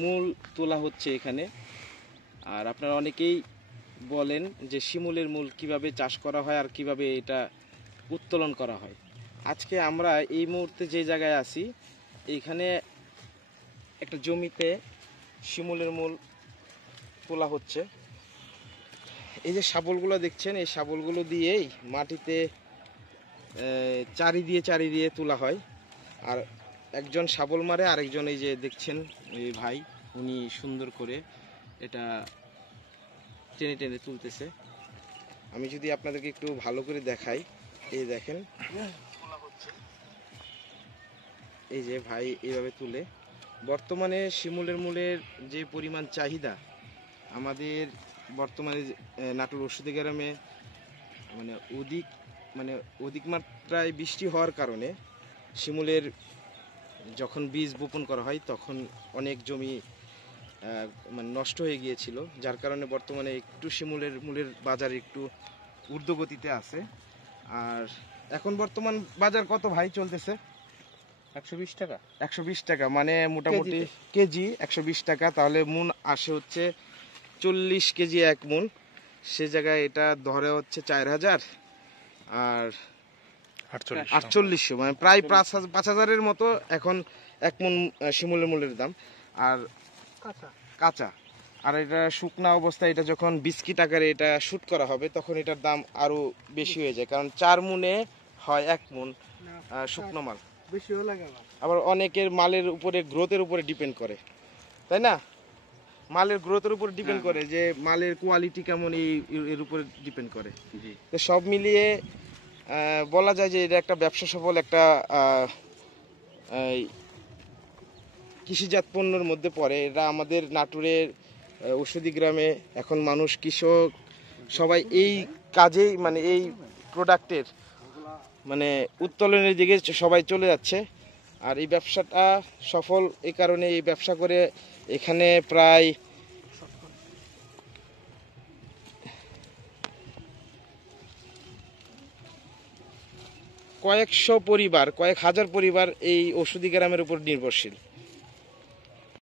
মূল তোলা হচ্ছে এখানে। আর আপনারা অনেকেই বলেন যে শিমুলের মূল কিভাবে চাষ করা হয় আর কিভাবে এটা উত্তোলন করা হয়। আজকে আমরা এই মুহূর্তে যে জায়গায় আছি এইখানে একটা জমিতে শিমুলের মূল তোলা হচ্ছে। এই যে শাবলগুলো দেখছেন, এই শাবলগুলো দিয়েই মাটিতে চারি দিয়ে তোলা হয়। আর একজন শাবল মারে, আরেকজন এই যে দেখছেন এই ভাই, উনি সুন্দর করে এটা টেনে টেনে তুলতেছে। আমি যদি আপনাদেরকে একটু ভালো করে দেখাই, এই দেখেন এই যে ভাই এইভাবে তুলে। বর্তমানে শিমুলের মূলের যে পরিমাণ চাহিদা আমাদের বর্তমানে নাটোর ঔষধি গ্রামে অধিক মাত্রায় বৃষ্টি হওয়ার কারণে শিমুলের যখন বীজ বপন করা হয় তখন অনেক জমি নষ্ট হয়ে গিয়েছিল, যার কারণে বর্তমানে একটু শিমুলের মূলের বাজার একটু ঊর্ধ্বগতিতে আছে। আর এখন বর্তমান বাজার কত ভাই চলতেছে? 120 টাকা। 120 টাকা, মানে মোটামুটি কেজি 120 টাকা। তাহলে মন আসে হচ্ছে 40 কেজি এক মন। সে জায়গায় এটা ধরে হচ্ছে 4000 আর 4800, মানে প্রায় 5000-এর মতো এখন এক মন শিমুলের মূলের দাম। আর কাঁচা আর এটা শুকনা অবস্থায় এটা যখন বিস্কিট আকারে এটা শুট করা হবে তখন এটার দাম আরো বেশি হয়ে যায়, কারণ 4 মনে হয় এক মন শুকনো মাল। আবার অনেকের মালের উপরে গ্রোথের উপরে ডিপেন্ড করে, তাই না? মালের গ্রোথের উপর ডিপেন্ড করে যে মালের কোয়ালিটি কেমন, এর উপরে ডিপেন্ড করে। তো সব মিলিয়ে বলা যায় যে এটা একটা ব্যবসা সফল একটা কৃষিজাত পণ্যের মধ্যে পড়ে। এটা আমাদের নাটোরের ঔষধি গ্রামে এখন মানুষ, কৃষক সবাই এই কাজেই, মানে এই প্রোডাক্টের মানে উত্তোলনের দিকে সবাই চলে যাচ্ছে। আর এই ব্যবসাটা সফল এই কারণে, এই ব্যবসা করে এখানে প্রায় কয়েক হাজার পরিবার এই ঔষধি গ্রামের উপর নির্ভরশীল।